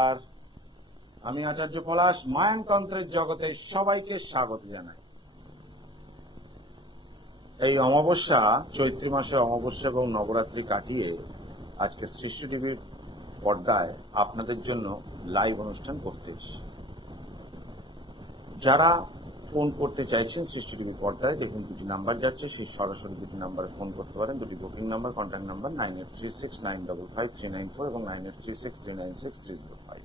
আর আমি আচার্য পলাশ মায়ানতন্ত্রের জগতে সবাইকে স্বাগত জানাই। এই অমাবস্যা, চৈত্র মাসের অমাবস্যা এবং নবরাত্রি কাটিয়ে আজকে সৃষ্টি টিভির পর্দায় আপনাদের জন্য লাইভ অনুষ্ঠান করতে এসেছি। যারা ফোন করতে চাইছেন সৃষ্টি টিভির পর্দায়, দেখুন দুটি নাম্বার যাচ্ছে, সেই সরাসরি দুটি নাম্বারে ফোন করতে পারেন। দুটি বুকিং নাম্বার, কন্ট্যাক্ট নাম্বার 9836955394 এবং 9836396305।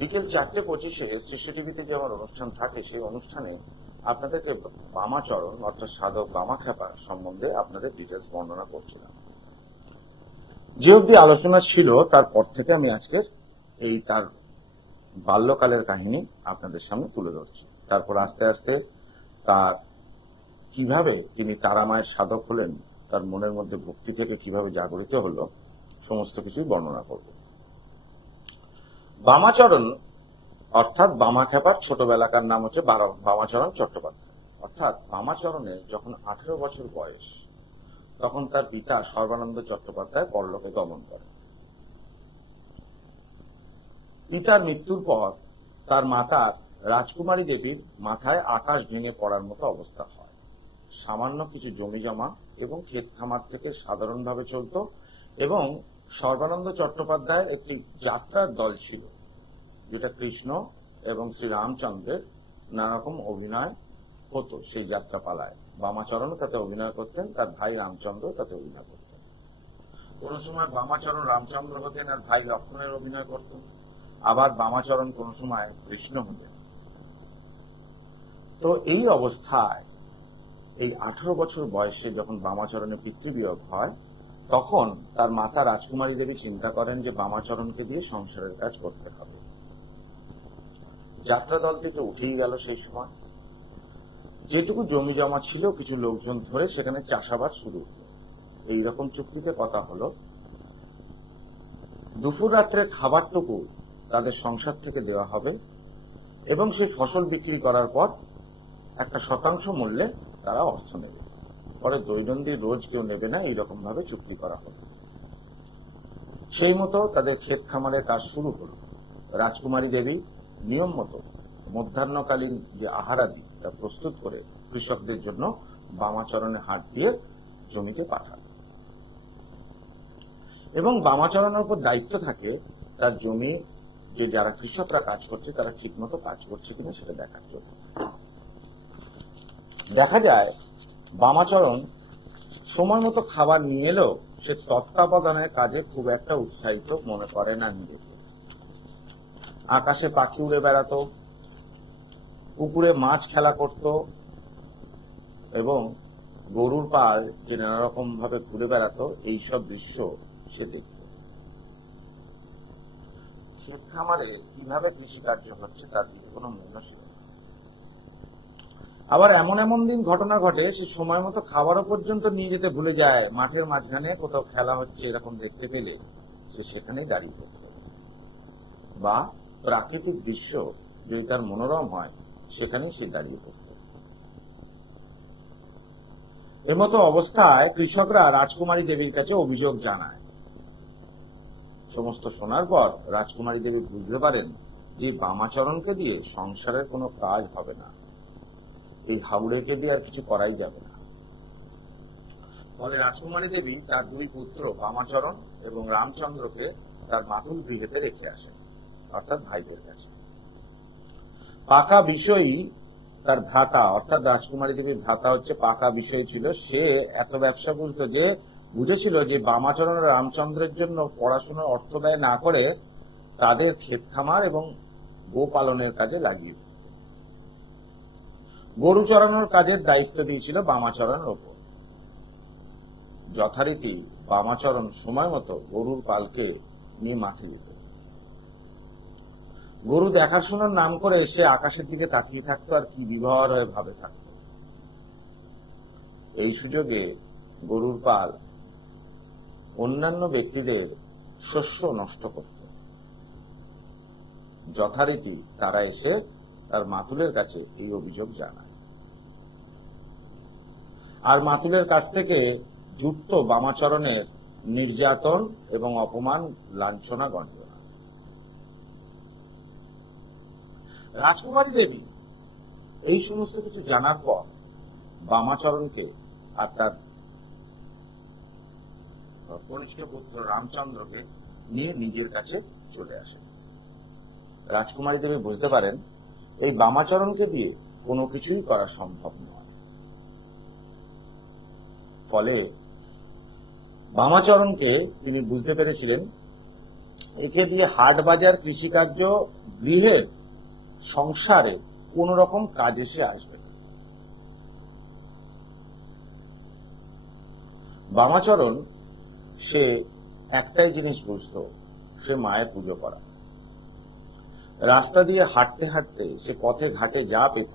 বিকেল 4:25 সৃষ্টি টিভিতে যে আমার অনুষ্ঠান থাকে, সেই অনুষ্ঠানে আপনাদেরকে বামাচরণ অর্থাৎ সাধক বামাখ্যাপা সম্বন্ধে আপনাদের ডিটেলস বর্ণনা করছিলাম। যে অবধি আলোচনা ছিল তারপর থেকে আমি আজকের এই তার বাল্যকালের কাহিনী আপনাদের সামনে তুলে ধরছি। তারপর আস্তে আস্তে তার কিভাবে তিনি তারামায়ের সাধক হলেন, তার মনের মধ্যে ভক্তি থেকে কিভাবে জাগরিত হলো, সমস্ত কিছুই বর্ণনা করব। বামাচরণ অর্থাৎ বামাখ্যাপার ছোটবেলাকার নাম হচ্ছে বামাচরণ চট্টোপাধ্যায়। অর্থাৎ বামাচরণের যখন 18 বছর বয়স, তখন তার পিতা সর্বানন্দ চট্টোপাধ্যায় পরলোকে গমন করেন। পিতার মৃত্যুর পর তার মাতার রাজকুমারী দেবীর মাথায় আকাশ ভেঙে পড়ার মতো অবস্থা হয়। সামান্য কিছু জমি জমা এবং ক্ষেত খামার থেকে সাধারণভাবে চলত এবং সর্বানন্দ চট্টোপাধ্যায় একটি যাত্রার দল ছিল, যেটা কৃষ্ণ এবং শ্রী রামচন্দ্রের নানা রকম অভিনয় হতো। সেই যাত্রাপালায় বামাচরণও তাতে অভিনয় করতেন, তার ভাই রামচন্দ্র তাতে অভিনয় করতেন। কোন সময় বামাচরণ রামচন্দ্র হতেন আর ভাই লক্ষ্মণের অভিনয় করতেন, আবার বামাচরণ কোন সময় কৃষ্ণ হতেন। তো এই অবস্থায় এই 18 বছর বয়সে যখন বামাচরণের পিতৃবিয়োগ হয়, তখন তার মাতা রাজকুমারী দেবী চিন্তা করেন যে বামাচরণকে দিয়ে সংসারের কাজ করতে হবে। যাত্রা দল থেকে উঠেই গেল। সেই সময় যেটুকু জমি জমা ছিল, কিছু লোকজন ধরে সেখানে চাষাবাদ শুরু হলো। এইরকম চুক্তিতে কথা হলো, দুপুর রাত্রের খাবারটুকু তাদের সংসার থেকে দেওয়া হবে এবং সেই ফসল বিক্রি করার পর একটা শতাংশ মূল্যে তারা অর্থ নেবে। পরে দৈনন্দিন রোজ কেউ নেবে না, এইরকম ভাবে চুক্তি করা হলো। সেই মতো তাদের ক্ষেত খামারের কাজ শুরু হলো। রাজকুমারী দেবী নিয়ম মতো মধ্যাহ্নকালীন যে আহারাদি তা প্রস্তুত করে কৃষকদের জন্য বামাচরণে হাট দিয়ে জমিতে পাঠান এবং বামাচরণের উপর দায়িত্ব থাকে তার জমি যে যারা কৃষকরা কাজ করছে তারা ঠিক মতো কাজ করছে কিনা সেটা দেখার জন্য। দেখা যায় বামাচরণ সময় মতো খাবার নিয়ে এলেও সে তত্ত্বাবধানের কাজে খুব একটা উৎসাহিত মনে করে না নিজেকে। আকাশে পাখি উড়ে বেড়াতো, পুকুরে মাছ খেলা করত এবং গরুর পাল যে নানা রকম ভাবে ঘুরে বেড়াতো, এইসব দৃশ্য সে দেখত। ক্ষেত খামারে কিভাবে কৃষিকার্য হচ্ছে তার দিকে কোনো মূল্য ছিল না। আবার এমন এমন দিন ঘটনা ঘটে, সে সময় মতো খাবারও পর্যন্ত নিয়ে যেতে ভুলে যায়। মাঠের মাঝখানে কোথাও খেলা হচ্ছে এরকম দেখতে পেলে সে সেখানেই দাঁড়িয়ে পড়ত, বা প্রাকৃতিক দৃশ্য যদি তার মনোরম হয় সেখানেই সে দাঁড়িয়ে পড়ত। এমতো অবস্থায় কৃষকরা রাজকুমারী দেবীর কাছে অভিযোগ জানায়। সমস্ত শোনার পর রাজকুমারী দেবী বুঝতে পারেন যে বামাচরণকে দিয়ে সংসারের কোনো কাজ হবে না, এই হাওড়েকে দিয়ে আর কিছু করাই যাবে না। ফলে রাজকুমারী দেবী তার দুই পুত্র বামাচরণ এবং রামচন্দ্রকে তার মাতুল গৃহেতে রেখে আসেন, অর্থাৎ ভাইদের কাছে। পাকা বিষয়ী তার ভ্রাতা, অর্থাৎ রাজকুমারী দেবীর ভ্রাতা হচ্ছে পাকা বিষয় ছিল। সে এত ব্যবসা বুঝতো যে বুঝেছিল যে বামাচরণ ও রামচন্দ্রের জন্য পড়াশোনার অর্থ ব্যয় না করে তাদের ক্ষেত খামার এবং গো পালনের কাজে লাগিয়ে দিত। গরু চড়ানোর কাজের দায়িত্ব দিয়েছিল বামাচরণের ওপর। যথারীতি বামাচরণ সময় মতো গরুর পালকে নিয়ে মাঠে যেত। গরু দেখাশোনার নাম করে সে আকাশের দিকে তাকিয়ে থাকতো আর কি বিভোর হয়ে ভাবে থাকত। এই সুযোগে গরুর পাল অন্যান্য ব্যক্তিদের শস্য নষ্ট করত। যথারীতি তারা এসে তার মাতুলের কাছে এই অভিযোগ জানায়, আর মাতুলের কাছ থেকে জুটত বামাচরণের নির্যাতন এবং অপমান, লাঞ্ছনা, গঞ্জনা। রাজকুমারী দেবী এই সমস্ত কিছু জানার পর বামাচরণকে আর তার কনিষ্ঠ পুত্র রামচন্দ্রকে নিয়ে নিজের কাছে চলে আসেন। রাজকুমারী দেবী বুঝতে পারেন এই বামাচরণকে দিয়ে কোনো কিছুই করা সম্ভব নয়। ফলে বামাচরণকে তিনি বুঝতে পেরেছিলেন একে দিয়ে হাট বাজার, কৃষিকার্য, গৃহের সংসারে কোন রকম কাজ এসে আসবে না। বামাচরণ সে একটাই জিনিস বুঝত, সে মায়ের পুজো করা। রাস্তা দিয়ে হাঁটতে হাঁটতে সে পথে ঘাটে যা পেত,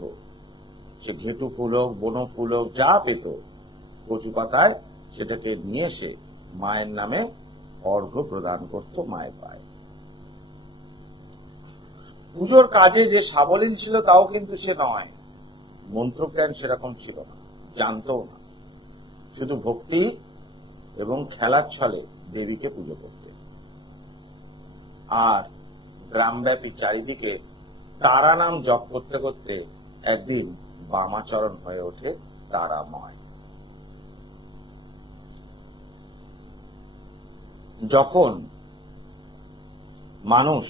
সে ঘেটু ফুল হোক, বনো ফুল হোক, যা পেত কচু পাতায় সেটাকে নিয়ে এসে মায়ের নামে অর্ঘ্য প্রদান করত মায়ের পায়ে। পুজোর কাজে যে সাবলীল ছিল তাও কিন্তু সে নয়, মন্ত্রজ্ঞান সেরকম ছিল না, জানতও না, শুধু ভক্তি এবং খেলার ছলে দেবীকে পুজো করতে। আর গ্রামব্যাপী চারিদিকে তারা নাম জপ করতে করতে একদিন বামাচরণ হয়ে ওঠে তারাময়। যখন মানুষ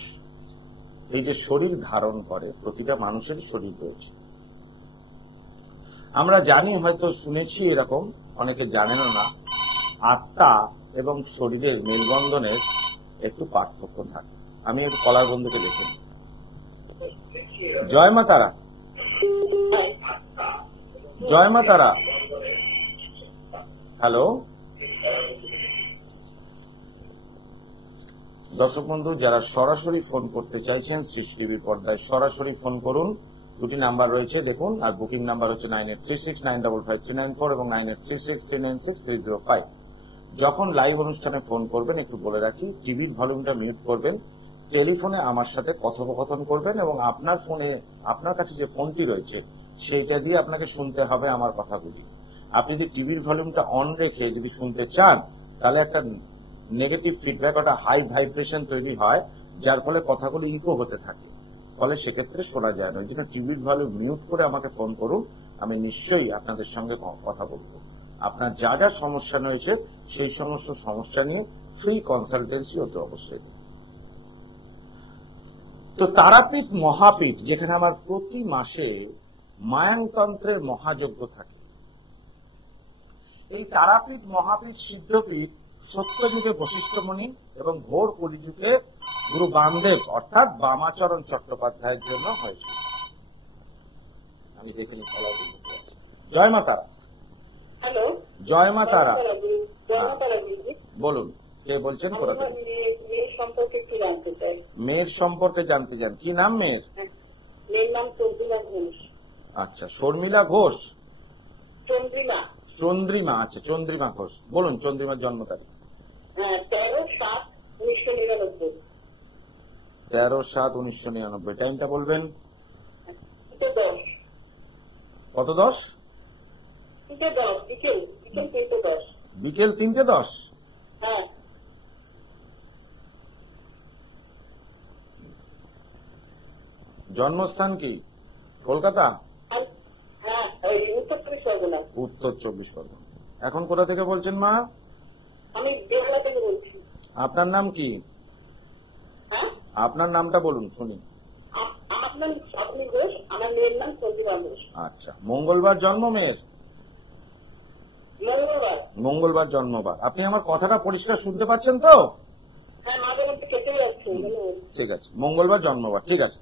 এই যে শরীর ধারণ করে, প্রতিটা মানুষের শরীর রয়েছে, আমরা জানি, হয়তো শুনেছি এরকম, অনেকে জানেনও না, আত্মা এবং শরীরের মেলবন্ধনের একটু পার্থক্য থাকে। আমি একটু কলার বন্ধুকে দেখুন। জয় মা তারা, জয় মা তারা। হ্যালো দর্শক বন্ধু, যারা সরাসরি ফোন করতে চাইছেন সৃষ্টি টিভি পর্দায় সরাসরি ফোন করুন। দুটি নাম্বার রয়েছে দেখুন, আর বুকিং নাম্বার হচ্ছে 9836955394 এবং 9836396305। যখন লাইভ অনুষ্ঠানে ফোন করবেন একটু বলে রাখি, টিভির ভলিউমটা মিউট করবেন, টেলিফোনে আমার সাথে কথোপকথন করবেন এবং আপনার ফোনে আপনার কাছে যে ফোনটি রয়েছে সেইটা দিয়ে আপনাকে শুনতে হবে আমার কথাগুলি। আপনি যদি টিভির ভলিউমটা অন রেখে যদি শুনতে চান তাহলে একটা নেগেটিভ ফিডব্যাক, একটা হাই ভাইব্রেশন তৈরি হয়, যার ফলে কথাগুলো ইকো হতে থাকে, ফলে সেক্ষেত্রে শোনা যায় না। ওই জন্য টিভির ভলিউম মিউট করে আমাকে ফোন করুন, আমি নিশ্চয়ই আপনাদের সঙ্গে কথা বলবো। আপনার যা যা সমস্যা রয়েছে সেই সমস্ত সমস্যা নিয়ে ফ্রি কনসালটেন্সি হতে অবশ্যই। তো তারাপীঠ মহাপীঠ, যেখানে আমার প্রতি মাসে মায়াংতন্ত্রের মহাযজ্ঞ থাকে, এই তারাপীঠ মহাপীঠ সিদ্ধপীঠ সত্যযুগে বশিষ্ঠমণি এবং ঘোর কলিযুগে গুরু বামদেব অর্থাৎ বামাচরণ চট্টোপাধ্যায়ের জন্য হয়েছিল। আমি দেখে নি। জয় মা তারা। হ্যালো, জয় মা তারা। বলুন, কে বলছেন? মেয়ের সম্পর্কে একটু জানতে চাই। মেয়ের সম্পর্কে জানতে চান? কি নাম মেয়ের? মেয়ের নাম চন্দ্রিমা ঘোষ। আচ্ছা, শর্মিলা ঘোষ। চন্দ্রিমা। চন্দ্রিমা, আচ্ছা চন্দ্রিমা ঘোষ। বলুন চন্দ্রিমার জন্ম তারিখ। 13/7/1999। 13/7/1999। টাইমটা বলবেন? 10। কত 10? 10 বিকেল 3:10। বিকেল 3:10। হ্যাঁ। জন্মস্থান কি? কলকাতা? হ্যাঁ, উত্তর 24 পরগনা। উত্তর 24 পরগনা। এখন কোথা থেকে বলছেন মা? আমি বেহালা থেকে বলছি। আপনার নাম কি? হ্যাঁ, আপনার নামটা বলুন শুনি। আপনার স্বপ্নি ঘোষ, আমার মেয়ের নাম চন্দ্রিমা ঘোষ। আচ্ছা, মঙ্গলবার জন্ম মেয়ের? মঙ্গলবার। মঙ্গলবার জন্মবার। আপনি আমার কথাটা পরিষ্কার শুনতে পাচ্ছেন তো? হ্যাঁ, মাঝে মধ্যে কেটে যাচ্ছে। ঠিক আছে, মঙ্গলবার জন্মবার, ঠিক আছে।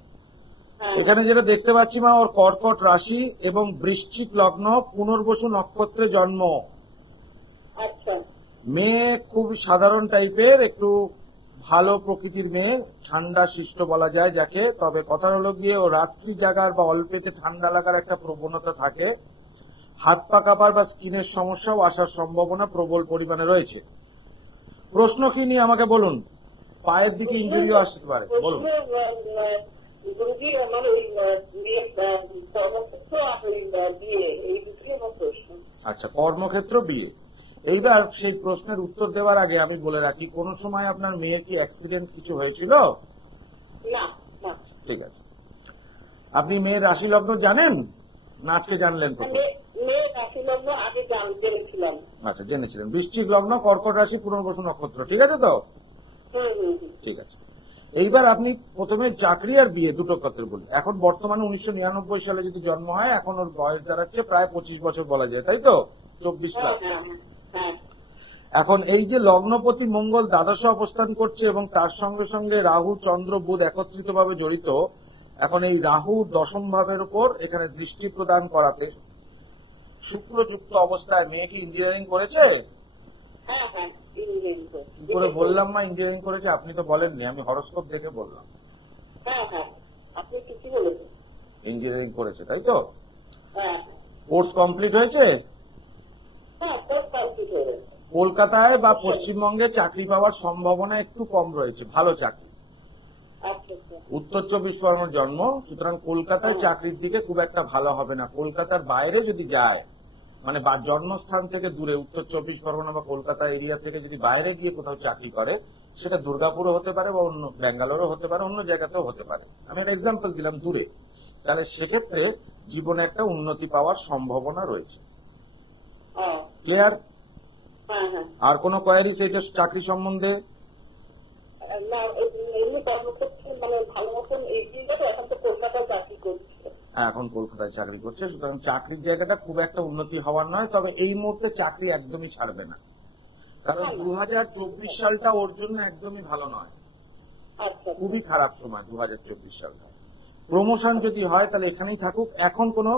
হ্যাঁ। এখানে যেটা দেখতে পাচ্ছি মা, ওর কর্কট রাশি এবং বৃশ্চিক লগ্ন, পুনর্বসু নক্ষত্রে জন্ম। আচ্ছা। মেয়ে খুব সাধারণ টাইপের, একটু ভালো প্রকৃতির মেয়ে, ঠান্ডা শিষ্ট বলা যায় যাকে। তবে কথা হলো গিয়ে ও রাত্রি জাগার বা অল্পেতে ঠান্ডা লাগার একটা প্রবণতা থাকে। হাত পা কাঁপার বা স্কিনের সমস্যাও আসার সম্ভাবনা প্রবল পরিমাণে রয়েছে। প্রশ্ন কি নিয়ে আমাকে বলুন। পায়ের দিকে ইনজুরিও আসতে পারে, বলুন। আচ্ছা, কর্মক্ষেত্র, বিয়ে। এইবার সেই প্রশ্নের উত্তর দেওয়ার আগে আমি বলে রাখি, কোন সময় আপনার মেয়ে কি অ্যাক্সিডেন্ট কিছু হয়েছিল? না। ঠিক আছে। আপনি মেয়ের রাশি লগ্ন জানেন না আজকে জানলেন প্রথম? মেয়ের রাশি লগ্ন আগে জেনেছিলাম। আচ্ছা, জেনেছিলেন। বৃশ্চিক লগ্ন, কর্কট রাশি, পুনর্বসু নক্ষত্র, ঠিক আছে তো? ঠিক আছে। এইবার আপনি প্রথমে চাকরি আর বিয়ে দুটো ক্ষেত্রে বলি। এখন বর্তমানে 1999 সালে যদি জন্ম হয়, এখন ওর বয়স দাঁড়াচ্ছে প্রায় 25 বছর বলা যায়, তাই তো? 24 প্লাস। এখন এই যে লগ্নপতি মঙ্গল দ্বাদশে অবস্থান করছে এবং তার সঙ্গে সঙ্গে রাহু, চন্দ্র, বুধ একত্রিত ভাবে জড়িত। এখন এই রাহু দশম ভাবের উপর এখানে দৃষ্টি প্রদান করাতে শুক্রযুক্ত অবস্থায় মেয়ে কি ইঞ্জিনিয়ারিং করেছে? কি করে বললাম মা ইঞ্জিনিয়ারিং করেছে? আপনি তো বলেননি, আমি হরোস্কোপ দেখে বললাম। আপনি ঠিকই বলেছেন, ইঞ্জিনিয়ারিং করেছে, তাই তো? কোর্স কমপ্লিট হয়েছে। কলকাতায় বা পশ্চিমবঙ্গে চাকরি পাওয়ার সম্ভাবনা একটু কম রয়েছে, ভালো চাকরি। উত্তর 24 পরগনার জন্ম, সুতরাং কলকাতায় চাকরির দিকে খুব একটা ভালো হবে না। কলকাতার বাইরে যদি যায়, মানে জন্মস্থান থেকে দূরে, উত্তর 24 পরগনা বা কলকাতা এরিয়া থেকে যদি বাইরে গিয়ে কোথাও চাকরি করে, সেটা দুর্গাপুরও হতে পারে বা অন্য ব্যাঙ্গালোরও হতে পারে, অন্য জায়গাতেও হতে পারে। আমি একটা এক্সাম্পল দিলাম দূরে। তাহলে সেক্ষেত্রে জীবনে একটা উন্নতি পাওয়ার সম্ভাবনা রয়েছে। ক্লিয়ার? আর কোন কোয়ারিজ এটা চাকরি সম্বন্ধে? এখন কলকাতায় চাকরি করছে, সুতরাং চাকরির জায়গাটা খুব একটা উন্নতি হওয়ার নয়। তবে এই মুহূর্তে চাকরি একদমই ছাড়বে না, কারণ 2024 সালটা ওর জন্য একদমই ভালো নয়, খুবই খারাপ সময় 2024 সালটা। প্রমোশন যদি হয় তাহলে এখানেই থাকুক, এখন কোনো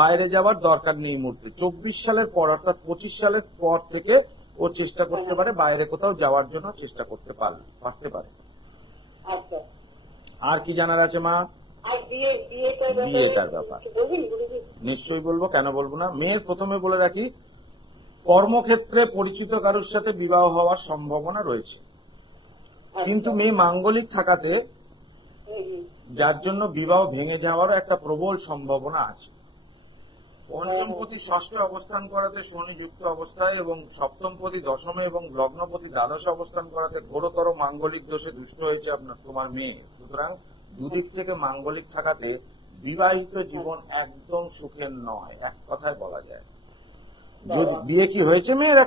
বাইরে যাওয়ার দরকার নেই মুহূর্তে। 24 সালের পর অর্থাৎ 25 সালের পর থেকে ও চেষ্টা করতে পারে বাইরে কোথাও যাওয়ার জন্য, চেষ্টা করতে পারতে পারে। আর কি জানার আছে মা? বিয়েটার ব্যাপার নিশ্চয়ই বলবো, কেন বলবো না। মেয়ের প্রথমে বলে রাখি, কর্মক্ষেত্রে পরিচিত কারোর সাথে বিবাহ হওয়ার সম্ভাবনা রয়েছে, কিন্তু মেয়ে মাঙ্গলিক থাকাতে যার জন্য বিবাহ ভেঙে যাওয়ারও একটা প্রবল সম্ভাবনা আছে। পঞ্চমপতি ষষ্ঠ অবস্থান করাতে শনি যুক্ত অবস্থায় এবং সপ্তমপতি দশমে এবং লগ্নপতি দ্বাদশে অবস্থান করাতে ঘোরতর মাঙ্গলিক দোষে দুষ্ট হয়েছে তোমার মেয়ে। সুতরাং দুদিক থেকে মাঙ্গলিক থাকাতে বিবাহিত জীবন একদম সুখের নয়, এক কথায় বলা যায়। যদি বিয়ে কি হয়েছে মেয়ের?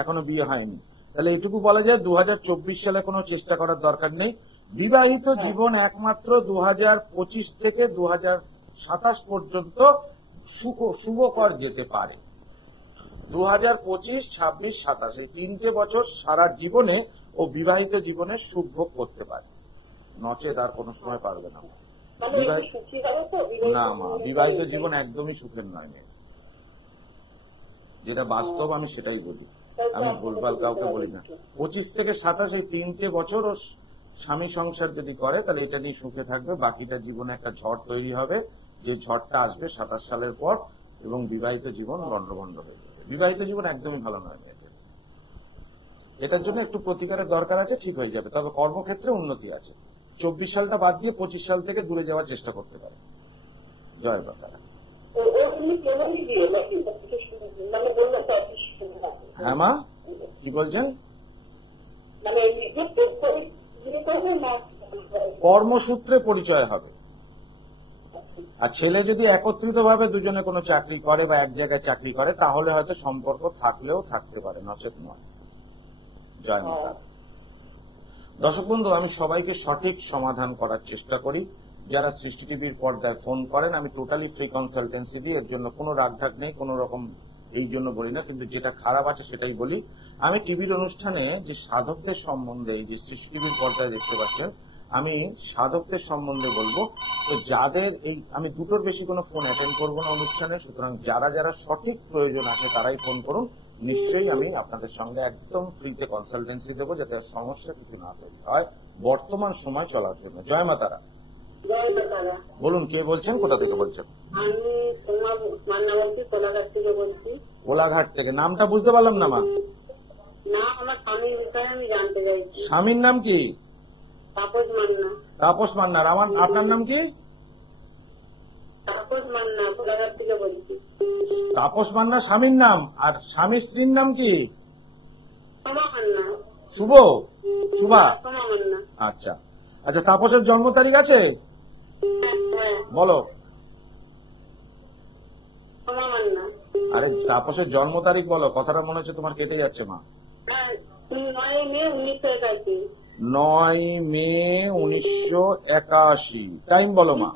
এখনো বিয়ে হয়নি। তাহলে এটুকু বলা যায় 2024 সালে কোনো চেষ্টা করার দরকার নেই। বিবাহিত জীবন একমাত্র 2025 থেকে 2027 পর্যন্ত শুভকর যেতে পারে। 2025, 26, 27 এই 3টে বছর সারা জীবনে ও বিবাহিত জীবনে সুখ ভোগ করতে পারে, নচেত আর কোনো সময় পারবে না। না মা, বিবাহিত জীবন একদমই সুখের নয়, যেটা বাস্তব আমি সেটাই বলি, আমি ভুলভাল কাউকে বলি না। 25 থেকে 27 এই 3টে বছর ও স্বামী সংসার যদি করে তাহলে এটা নিয়ে সুখে থাকবে। বাকিটা জীবনে একটা ঝড় তৈরি হবে, যে ঝড়টা আসবে 27 সালের পর, এবং বিবাহিত জীবন লন্ডভন্ড হয়ে যাবে। বিবাহিত জীবন একদমই ভালো নয় মেয়েদের, এটার জন্য একটু প্রতিকারের দরকার আছে, ঠিক হয়ে যাবে। তবে কর্মক্ষেত্রে উন্নতি আছে। 24 সালটা বাদ দিয়ে 25 সাল থেকে দূরে যাওয়ার চেষ্টা করতে পারে। জয় বাবা। হ্যাঁ মা, কি বলছেন? কর্মসূত্রে পরিচয় হবে। আর ছেলে যদি একত্রিত ভাবে দুজনে কোনো চাকরি করে বা এক জায়গায় চাকরি করে তাহলে হয়তো সম্পর্ক থাকলেও থাকতে পারে, নচেত নয়। জয় মাতা। দর্শক বন্ধু, আমি সবাইকে সঠিক সমাধান করার চেষ্টা করি। যারা সৃষ্টি টিভির পর্দায় ফোন করেন, আমি টোটালি ফ্রি কনসালটেন্সি দিই, এর জন্য কোনো রাগঢাক নেই, কোন রকম এই জন্য বলি না, কিন্তু যেটা খারাপ আছে সেটাই বলি। আমি টিভির অনুষ্ঠানে যে সাধকদের সম্বন্ধে, যে সৃষ্টি টিভির পর্দায় দেখতে পাচ্ছেন, আমি সাধকদের সম্বন্ধে বলবো। তো যাদের আমি দুটোর বেশি কোনো ফোন অ্যাটেন্ড করবো না অনুষ্ঠানে, সুতরাং যারা যারা সঠিক প্রয়োজন আছে তারাই ফোন করুন। নিশ্চয়ই আমি আপনাদের সঙ্গে একদম ফ্রিতে কনসালটেন্সি দেবো, যাতে সমস্যা কিছু না তৈরি হয় বর্তমান সময় চলার জন্য। জয় মাতারা। বলুন, কে বলছেন, কোথা থেকে বলছেন? আমি বলছি, কোলাঘাট থেকে বলছি। কোলাঘাট থেকে? নামটা বুঝতে পারলাম না মা। না, আমার স্বামীর বিষয়ে আমি জানতে চাইছি। স্বামীর নাম কি? তাপস মান্না। তাপস মান্না। আপনার নাম কি? তাপস মান্না, কোলাঘাট থেকে বলছি। তাপস মান্না স্বামীর নাম, আর স্বামীর স্ত্রীর নাম কি? সোমা মান্না। শুভা? সোমা মান্না। আচ্ছা আচ্ছা, তাপসের জন্ম তারিখ আছে? হ্যাঁ, হ্যাঁ, বলো। সোমা মান্না। আরে তাপসের জন্ম তারিখ বলো, কথাটা মনে হচ্ছে তোমার কেটে যাচ্ছে মা। হ্যাঁ, 9 মে 1981। 9 মে 1981। টাইম বলো মা।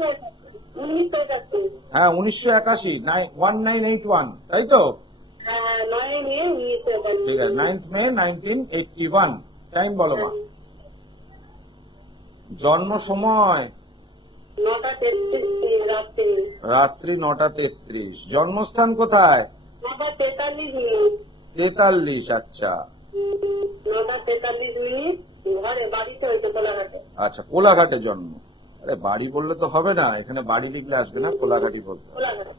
1981। হ্যাঁ 1981, 1981, তাই তো? হ্যাঁ, 9 মে 1981। ঠিক আছে, 9th May 1981। টাইম বলো মা। জন্ম সময় 9:33 রাত্রি। রাত্রি 9:33। জন্মস্থান কোথায়? 9:43 43। আচ্ছা 9:43 ঘরে বাড়িতে হয়েছে কোলাঘাটে। আচ্ছা, কোলাঘাটে জন্ম। আরে বাড়ি বললে তো হবে না, এখানে বাড়ি লিখলে আসবে না, কোলাঘাটি বলতে হবে। কোলাঘাট।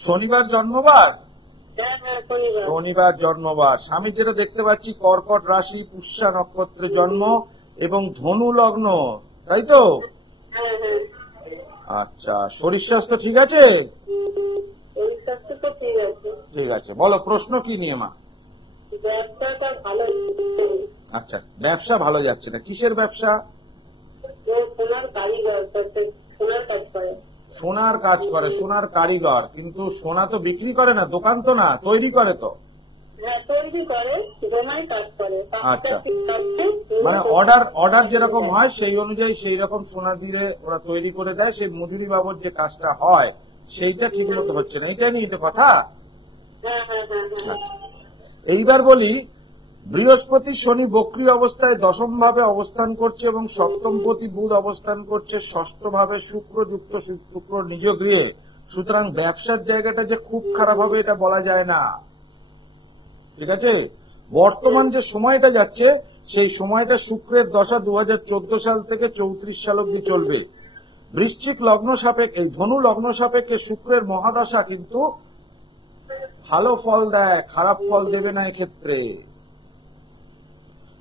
শনিবার জন্মবার? হ্যাঁ হ্যাঁ, শনিবার। শনিবার জন্মবার। স্বামী যেটা দেখতে পাচ্ছি কর্কট রাশি, পুষ্যা নক্ষত্রে জন্ম এবং ধনু লগ্ন, তাই তো? হ্যাঁ হ্যাঁ, আচ্ছা, শরীর স্বাস্থ্য ঠিক আছে? এই স্বাস্থ্য তো ঠিক আছে। ঠিক আছে, বলো প্রশ্ন কি নিয়ে মা? ব্যবসাটা ভালো। আচ্ছা, ব্যবসা ভালো যাচ্ছে না, কিসের ব্যবসা? সোনার কারিগর, সোনার কাজ করে। সোনার কাজ করে, সোনার কারিগর, কিন্তু সোনা তো বিক্রি করে না, দোকান তো না, তৈরি করে তো। হ্যাঁ, তৈরি করে, জমায় কাজ করে। আচ্ছা, মানে অর্ডার যেরকম হয় সেই অনুযায়ী সেই রকম সোনা দিয়ে ওরা তৈরি করে দেয়, সেই মজুরি বাবদ যে কাজটা হয় সেইটা ঠিক মতো হচ্ছে না, এইটাই নিয়ে তো কথা। হ্যাঁ হ্যাঁ হ্যাঁ হ্যাঁ। আচ্ছা, এইবার বলি, বৃহস্পতি শনি বক্রী অবস্থায় দশম ভাবে অবস্থান করছে এবং সপ্তমপতি বুধ অবস্থান করছে ষষ্ঠ ভাবে, শুক্রযুক্ত, শুক্র নিজ গৃহে। সুতরাং ব্যবসার জায়গাটা যে খুব খারাপ হবে এটা বলা যায় না, ঠিক আছে? বর্তমান যে সময়টা যাচ্ছে সেই সময়টা শুক্রের দশা 2014 সাল থেকে 34 সাল অব্দি চলবে। বৃশ্চিক লগ্ন সাপেক্ষে, এই ধনু লগ্ন সাপেক্ষে শুক্রের মহাদশা কিন্তু ভালো ফল দেয়, খারাপ ফল দেবে না এক্ষেত্রে।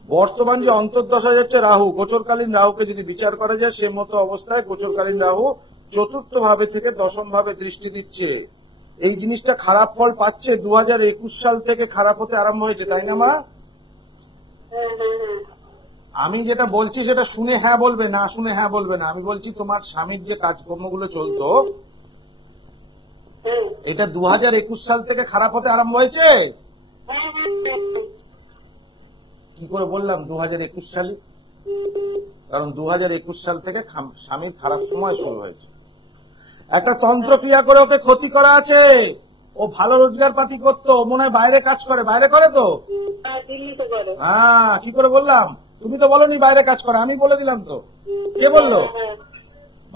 বর্তমান যে অন্তর্দশা যাচ্ছে রাহু, গোচরকালীন রাহুকে যদি বিচার করা যায় সে মতো অবস্থায় গোচরকালীন রাহু চতুর্থ ভাবে থেকে দশম ভাবে দৃষ্টি দিচ্ছে। এই জিনিসটা খারাপ ফল পাচ্ছে 2021 সাল থেকে খারাপ হতে আরম্ভ হয়েছে, তাই না মা? হ্যাঁ হ্যাঁ হ্যাঁ। আমি যেটা বলছি সেটা শুনে হ্যাঁ বলবে, না শুনে হ্যাঁ বলবে না। আমি বলছি তোমার স্বামীর যে কাজকর্মগুলো চলতো হ্যাঁ এটা 2021 সাল থেকে খারাপ হতে আরম্ভ হয়েছে। হ্যাঁ হ্যাঁ। কি করে বললাম 2021 সালে? কারণ 2021 সাল থেকে স্বামীর খারাপ সময় শুরু হয়েছে। একটা তন্ত্র ক্রিয়া করে ওকে ক্ষতি করা আছে। ও ভালো রোজগার পাতি করতো, মনে হয় বাইরে কাজ করে, বাইরে করে তো। হ্যাঁ, দিল্লিতে করে। হ্যাঁ, কি করে বললাম? তুমি তো বলনি বাইরে কাজ করে, আমি বলে দিলাম তো। কে বললো হ্যাঁ,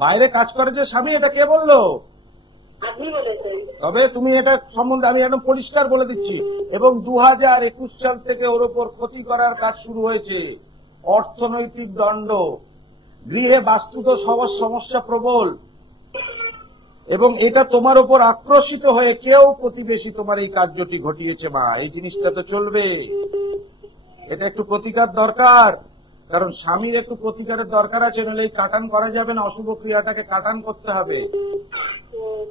বাইরে কাজ করে যে স্বামী? এটা কে বললো? আপনি বলেছেন। তবে তুমি এটা সম্বন্ধে আমি একদম পরিষ্কার বলে দিচ্ছি। এবং 2021 সাল থেকে ওর উপর ক্ষতি করার কাজ শুরু হয়েছে, অর্থনৈতিক দণ্ড, গৃহে বাস্তুদোষ হওয়ার সমস্যা প্রবল। এবং এটা তোমার উপর আক্রোশিত হয়ে কেউ প্রতিবেশী তোমার এই কার্যটি ঘটিয়েছে মা। এই জিনিসটা তো চলবে, এটা একটু প্রতিকার দরকার। কারণ স্বামীর একটু প্রতিকারের দরকার আছে, নইলে এই কাটান করা যাবে না, অশুভ ক্রিয়াটাকে কাটান করতে হবে।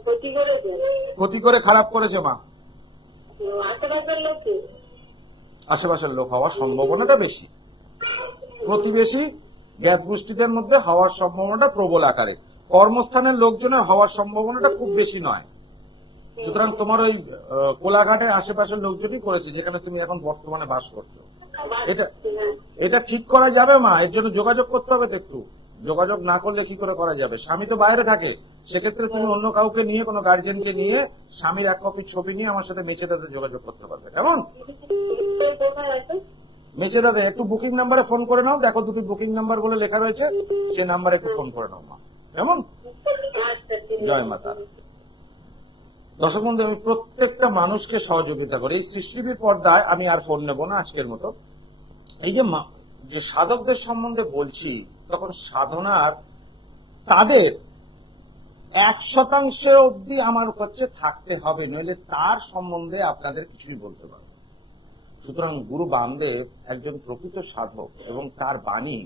ক্ষতি করেছেন। ক্ষতি করে খারাপ করেছে মা। আশেপাশের লোক কি? আশেপাশের লোক হওয়ার সম্ভাবনাটা বেশি, প্রতিবেশী জ্ঞাত গোষ্ঠীদের মধ্যে হওয়ার সম্ভাবনাটা প্রবল আকারে, কর্মস্থানের লোকজনের হওয়ার সম্ভাবনাটা খুব বেশি নয়। সুতরাং তোমার ওই কোলাঘাটের আশেপাশের লোকজনই করেছে যেখানে তুমি এখন বর্তমানে বাস করছো। এটা ঠিক করা যাবে মা, এর জন্য যোগাযোগ করতে হবে তো একটু। যোগাযোগ না করলে কি করে করা যাবে? স্বামী তো বাইরে থাকে, সেক্ষেত্রে তুমি অন্য কাউকে নিয়ে, কোনো গার্জেনকে নিয়ে স্বামীর এক কপি ছবি নিয়ে আমার সাথে মেচেদাতে যোগাযোগ করতে পারবে, কেমন? কোথায় আছে? মেচেদাতে একটু বুকিং নাম্বারে ফোন করে নাও, দেখো দুটি বুকিং নাম্বার বলে লেখা রয়েছে, সে নাম্বারে একটু ফোন করে নাও মা, কেমন? আচ্ছা, ঠিক আছে। জয় মাতা। দর্শক বন্ধু, আমি প্রত্যেকটা মানুষকে সহযোগিতা করি। এই সৃষ্টির পর্দায় আমি আর ফোন নেব না আজকের মতো। এই যে সাধকদের সম্বন্ধে বলছি, তখন সাধনার তাদের 1% অব্দি আমার কাছে থাকতে হবে, নইলে তার সম্বন্ধে আপনাদের কিছুই বলতে পারবো। সুতরাং গুরু বামদেব একজন প্রকৃত সাধক এবং তার বাণী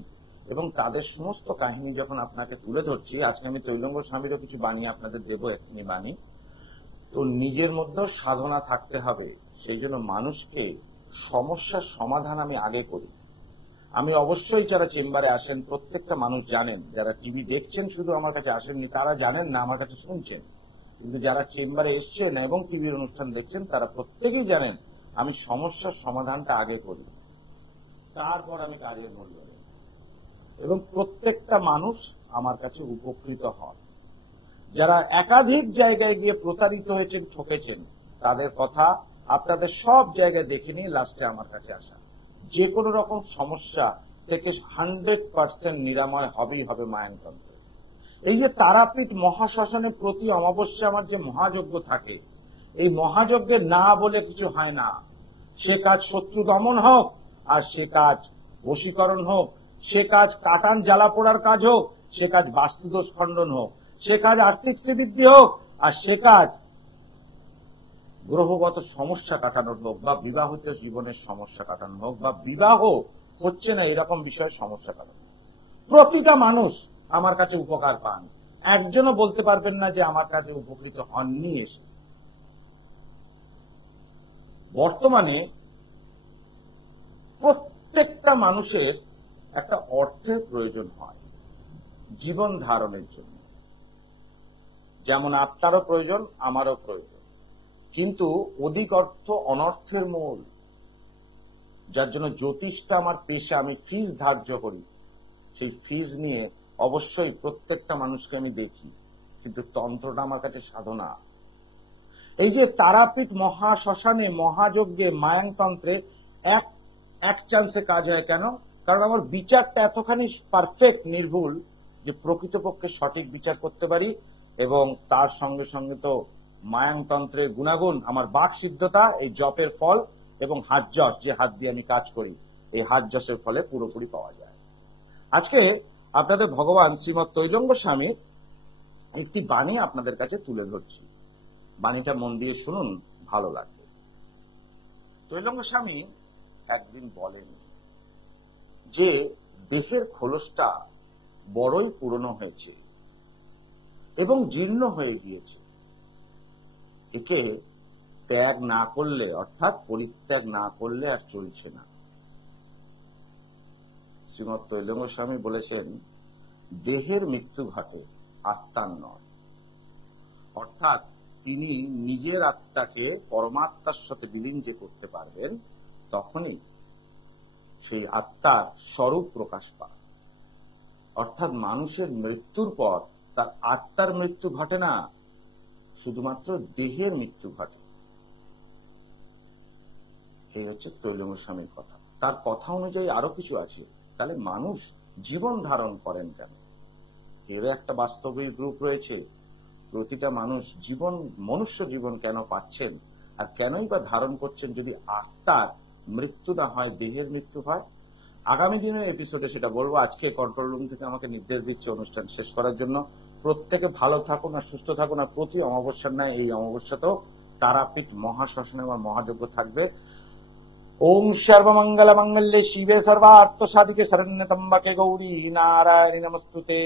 এবং তাদের সমস্ত কাহিনী যখন আপনাকে তুলে ধরছি, আজকে আমি তৈলঙ্গ স্বামীরও কিছু বাণী আপনাদের দেবো, এক্ষুনি বাণী। তো নিজের মধ্যেও সাধনা থাকতে হবে। সেই জন্য মানুষকে সমস্যার সমাধান আমি আগে করি। আমি অবশ্যই যারা চেম্বারে আসেন প্রত্যেকটা মানুষ জানেন, যারা টিভি দেখছেন শুধু আমার কাছে আসেননি তারা জানেন না, আমার কাছে শুনছেন, কিন্তু যারা চেম্বারে এসছেন এবং টিভির অনুষ্ঠান দেখছেন তারা প্রত্যেকেই জানেন আমি সমস্যার সমাধানটা আগে করি, তারপর আমি কাজের মূল্য দিই। এবং প্রত্যেকটা মানুষ আমার কাছে উপকৃত হন। যারা একাধিক জায়গায় গিয়ে প্রতারিত হয়েছেন, ঠকেছেন, তাদের কথা আপনাদের সব জায়গায় দেখে নিয়ে লাস্টে আমার কাছে আসা। যে কোনো রকম সমস্যা থেকে 100% নিরাময় হবেই হবে মায়ানতন্ত্রে। এই যে তারাপীঠ মহাশ্মশানের প্রতি অমাবস্যা আমার যে মহাযজ্ঞ থাকে, এই মহাযজ্ঞে না বলে কিছু হয় না। সে কাজ শত্রু দমন হোক, আর সে কাজ বশীকরণ হোক, সে কাজ কাটান জ্বালা পোড়ার কাজ হোক, সে কাজ বাস্তুদোষ খণ্ডন হোক, সে কাজ আর্থিক শ্রীবৃদ্ধি হোক, আর সে কাজ গ্রহগত সমস্যা কাটানোর হোক, বা বিবাহিত জীবনের সমস্যা কাটানো হোক, বা বিবাহ হচ্ছে না এরকম বিষয়ে সমস্যা কাটানো, প্রতিটা মানুষ আমার কাছে উপকার পান। একজনও বলতে পারবেন না যে আমার কাছে উপকৃত হননি এসে। বর্তমানে প্রত্যেকটা মানুষের একটা অর্থের প্রয়োজন হয় জীবন ধারণের জন্য, যেমন আপনারও প্রয়োজন, আমারও প্রয়োজন, কিন্তু অধিক অর্থ অনর্থের মূল। যার জন্য জ্যোতিষটা আমার পেশা, আমি ফিজ ধার্য করি, সেই ফিজ নিয়ে অবশ্যই প্রত্যেকটা মানুষকে আমি দেখি, কিন্তু তন্ত্রটা আমার কাছে সাধনা। এই যে তারাপীঠ মহাশ্মশানে মহাযজ্ঞে মায়াংতন্ত্রে এক চান্সে কাজ হয় কেন? কারণ আমার বিচারটা এতখানি পারফেক্ট, নির্ভুল, যে প্রকৃতপক্ষে সঠিক বিচার করতে পারি। এবং তার সঙ্গে সঙ্গে তো মায়াংতন্ত্রের গুণাগুণ, আমার বাক সিদ্ধতা, এই জপের ফল এবং হাত যশ, যে হাত দিয়ে আমি কাজ করি, এই হাত যশের ফলে পুরোপুরি পাওয়া যায়। আজকে আপনাদের ভগবান শ্রীমৎ তৈলঙ্গ স্বামী একটি বাণী আপনাদের কাছে তুলে ধরছি। বাণীটা মন দিয়ে শুনুন, ভালো লাগবে। তৈলঙ্গ স্বামী একদিন বলেন যে দেহের খোলসটা বড়ই পুরনো হয়েছে এবং জীর্ণ হয়ে গিয়েছে, একে ত্যাগ না করলে, অর্থাৎ পরিত্যাগ না করলে আর চলছে না। শ্রীমৎ তৈলঙ্গ স্বামী বলেছেন দেহের মৃত্যু ঘটে, আত্মার নয়। অর্থাৎ তিনি নিজের আত্মাকে পরমাত্মার সাথে বিলীন যে করতে পারবেন, তখনই সেই আত্মার স্বরূপ প্রকাশ পায়। অর্থাৎ মানুষের মৃত্যুর পর তার আত্মার মৃত্যু ঘটে না, শুধুমাত্র দেহের মৃত্যু ঘটে। এই হচ্ছে তৈলঙ্গ স্বামীর কথা। তার কথা অনুযায়ী আরো কিছু আছে। তাহলে মানুষ জীবন ধারণ করেন কেন? এর একটা বাস্তবিক রূপ রয়েছে। প্রতিটা মানুষ মনুষ্য জীবন কেন পাচ্ছেন, আর কেনই বা ধারণ করছেন যদি আত্মার মৃত্যু না হয়, দেহের মৃত্যু হয়? আগামী দিনের এপিসোডে সেটা বলবো। আজকে কন্ট্রোল রুম থেকে আমাকে নির্দেশ দিচ্ছে অনুষ্ঠান শেষ করার জন্য। প্রত্যেকে ভালো থাকুন আর সুস্থ থাকুন। আর প্রতি অমাবস্যার ন্যায় এই অমাবস্যাতেও তারাপীঠ মহাশ্মশানে আমার মহাযজ্ঞ থাকবে। ওম সর্বমঙ্গল মঙ্গলে শিবে সর্বার্থ সাধিকে শরণ্যত্রম্বকে গৌরী নারায়ণী নমস্তুতে।